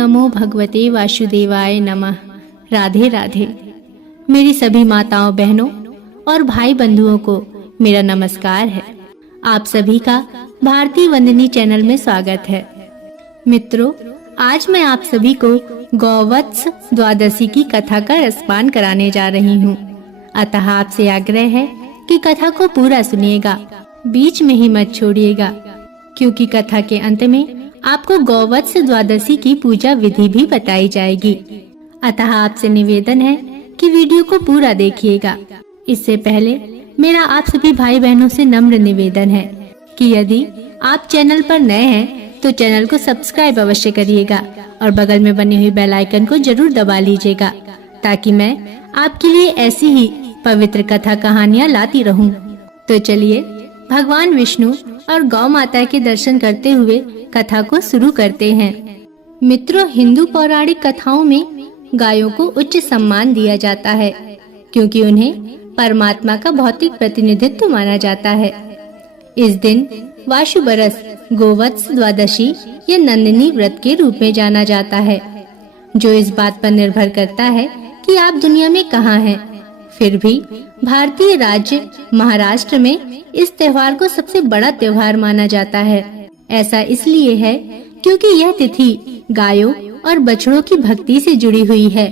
नमो भगवते वासुदेवाय नमः। राधे राधे। मेरी सभी माताओं, बहनों और भाई बंधुओं को मेरा नमस्कार है। आप सभी का भारती वंदनी चैनल में स्वागत है। मित्रों, आज मैं आप सभी को गौवत्स द्वादशी की कथा का रसपान कराने जा रही हूँ। अतः आपसे आग्रह है कि कथा को पूरा सुनिएगा, बीच में ही मत छोड़िएगा, क्योंकि कथा के अंत में आपको गौवत्स द्वादशी की पूजा विधि भी बताई जाएगी। अतः आपसे निवेदन है कि वीडियो को पूरा देखिएगा। इससे पहले मेरा आप सभी भाई बहनों से नम्र निवेदन है कि यदि आप चैनल पर नए हैं तो चैनल को सब्सक्राइब अवश्य करिएगा और बगल में बनी हुई बेल आइकन को जरूर दबा लीजिएगा, ताकि मैं आपके लिए ऐसी ही पवित्र कथा कहानियाँ लाती रहूं। तो चलिए भगवान विष्णु और गौ माता के दर्शन करते हुए कथा को शुरू करते हैं। मित्रों, हिंदू पौराणिक कथाओं में गायों को उच्च सम्मान दिया जाता है, क्योंकि उन्हें परमात्मा का भौतिक प्रतिनिधित्व माना जाता है। इस दिन वाशु बरस गोवत्स द्वादशी या नंदिनी व्रत के रूप में जाना जाता है, जो इस बात पर निर्भर करता है कि आप दुनिया में कहाँ हैं। फिर भी भारतीय राज्य महाराष्ट्र में इस त्योहार को सबसे बड़ा त्योहार माना जाता है। ऐसा इसलिए है क्योंकि यह तिथि गायों और बछड़ों की भक्ति से जुड़ी हुई है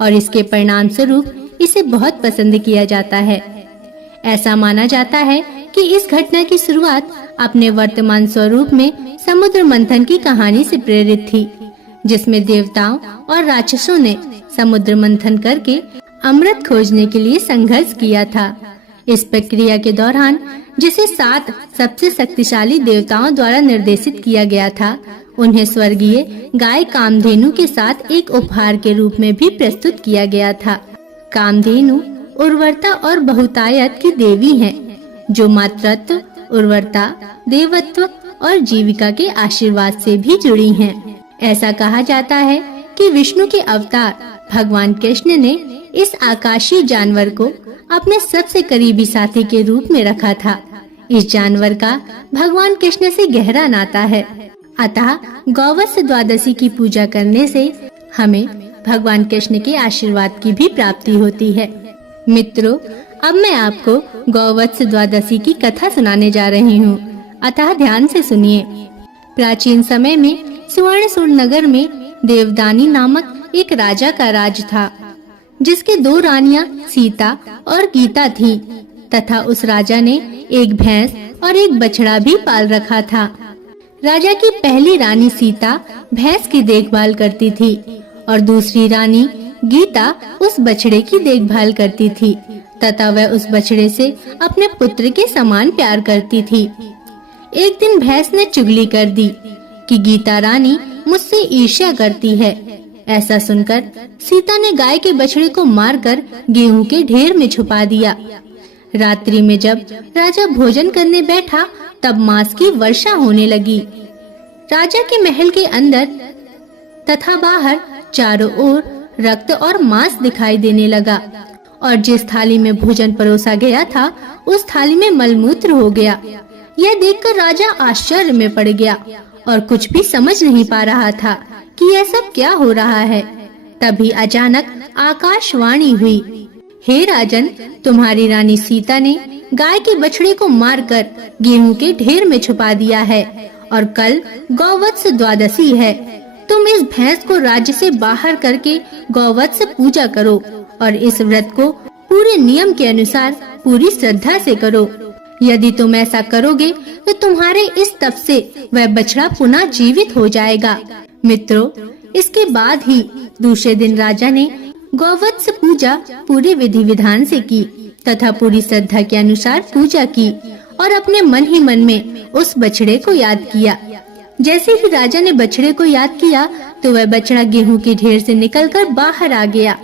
और इसके परिणाम स्वरूप इसे बहुत पसंद किया जाता है। ऐसा माना जाता है कि इस घटना की शुरुआत अपने वर्तमान स्वरूप में समुद्र मंथन की कहानी से प्रेरित थी, जिसमें देवताओं और राक्षसों ने समुद्र मंथन करके अमृत खोजने के लिए संघर्ष किया था। इस प्रक्रिया के दौरान, जिसे 7 सबसे शक्तिशाली देवताओं द्वारा निर्देशित किया गया था, उन्हें स्वर्गीय गाय कामधेनु के साथ एक उपहार के रूप में भी प्रस्तुत किया गया था। कामधेनु उर्वरता और बहुतायत की देवी हैं, जो मातृत्व, उर्वरता, देवत्व और जीविका के आशीर्वाद से भी जुड़ी हैं। ऐसा कहा जाता है कि विष्णु के अवतार भगवान कृष्ण ने इस आकाशीय जानवर को अपने सबसे करीबी साथी के रूप में रखा था। इस जानवर का भगवान कृष्ण से गहरा नाता है। अतः गौवत्स द्वादशी की पूजा करने से हमें भगवान कृष्ण के आशीर्वाद की भी प्राप्ति होती है। मित्रों, अब मैं आपको गौवत्स द्वादशी की कथा सुनाने जा रही हूँ, अतः ध्यान से सुनिए। प्राचीन समय में सुवर्णसूर नगर में देवदानी नामक एक राजा का राज था, जिसके 2 रानियां सीता और गीता थीं, तथा उस राजा ने एक भैंस और एक बछड़ा भी पाल रखा था। राजा की पहली रानी सीता भैंस की देखभाल करती थी और दूसरी रानी गीता उस बछड़े की देखभाल करती थी, तथा वह उस बछड़े से अपने पुत्र के समान प्यार करती थी। एक दिन भैंस ने चुगली कर दी कि गीता रानी मुझसे ईर्ष्या करती है। ऐसा सुनकर सीता ने गाय के बछड़े को मारकर गेहूं के ढेर में छुपा दिया। रात्रि में जब राजा भोजन करने बैठा, तब मांस की वर्षा होने लगी। राजा के महल के अंदर तथा बाहर चारों ओर रक्त और मांस दिखाई देने लगा, और जिस थाली में भोजन परोसा गया था, उस थाली में मलमूत्र हो गया। यह देखकर राजा आश्चर्य में पड़ गया और कुछ भी समझ नहीं पा रहा था कि यह सब क्या हो रहा है। तभी अचानक आकाशवाणी हुई, हे राजन, तुम्हारी रानी सीता ने गाय के बछड़े को मारकर गेहूं के ढेर में छुपा दिया है और कल गौवत्स द्वादशी है। तुम इस भैंस को राज्य से बाहर करके गौवत्स पूजा करो और इस व्रत को पूरे नियम के अनुसार पूरी श्रद्धा से करो। यदि तुम ऐसा करोगे तो तुम्हारे इस तप से वह बछड़ा पुनः जीवित हो जाएगा। मित्रों, इसके बाद ही दूसरे दिन राजा ने गौवत्स पूजा पूरे विधि विधान से की तथा पूरी श्रद्धा के अनुसार पूजा की और अपने मन ही मन में उस बछड़े को याद किया। जैसे ही राजा ने बछड़े को याद किया, तो वह बछड़ा गेहूं के ढेर से निकलकर बाहर आ गया।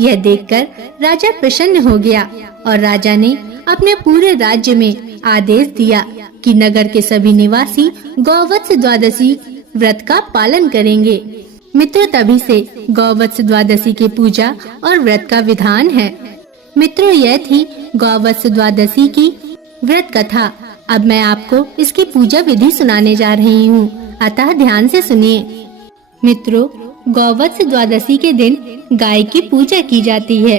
यह देखकर राजा प्रसन्न हो गया और राजा ने अपने पूरे राज्य में आदेश दिया कि नगर के सभी निवासी गौवत्स द्वादशी व्रत का पालन करेंगे। मित्रों, तभी से गौवत्स द्वादशी की पूजा और व्रत का विधान है। मित्रों, यह थी गौवत्स द्वादशी की व्रत कथा। अब मैं आपको इसकी पूजा विधि सुनाने जा रही हूँ, अतः ध्यान से सुनिए। मित्रों, गौवत्स द्वादशी के दिन गाय की पूजा की जाती है।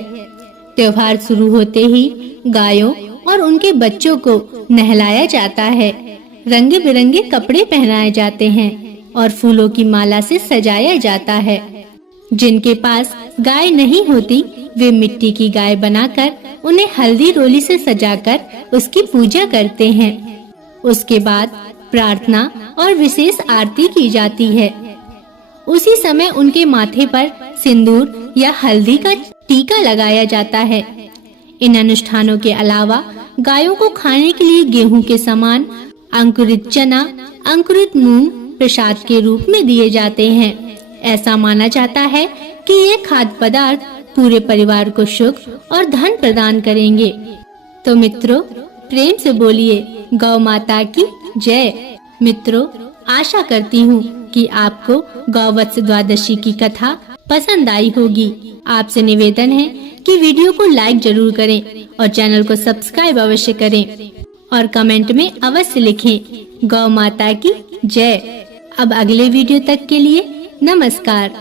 त्योहार शुरू होते ही गायों और उनके बच्चों को नहलाया जाता है, रंग बिरंगे कपड़े पहनाए जाते हैं और फूलों की माला से सजाया जाता है। जिनके पास गाय नहीं होती वे मिट्टी की गाय बनाकर उन्हें हल्दी रोली से सजाकर उसकी पूजा करते हैं। उसके बाद प्रार्थना और विशेष आरती की जाती है। उसी समय उनके माथे पर सिंदूर या हल्दी का टीका लगाया जाता है। इन अनुष्ठानों के अलावा गायों को खाने के लिए गेहूं के समान अंकुरित चना, अंकुरित मूंग प्रसाद के रूप में दिए जाते हैं। ऐसा माना जाता है कि ये खाद्य पदार्थ पूरे परिवार को सुख और धन प्रदान करेंगे। तो मित्रों, प्रेम से बोलिए गौ माता की जय। मित्रों, आशा करती हूँ कि आपको गौवत्स द्वादशी की कथा पसंद आई होगी। आपसे निवेदन है कि वीडियो को लाइक जरूर करें और चैनल को सब्सक्राइब अवश्य करें और कमेंट में अवश्य लिखें गौ माता की जय। अब अगले वीडियो तक के लिए नमस्कार।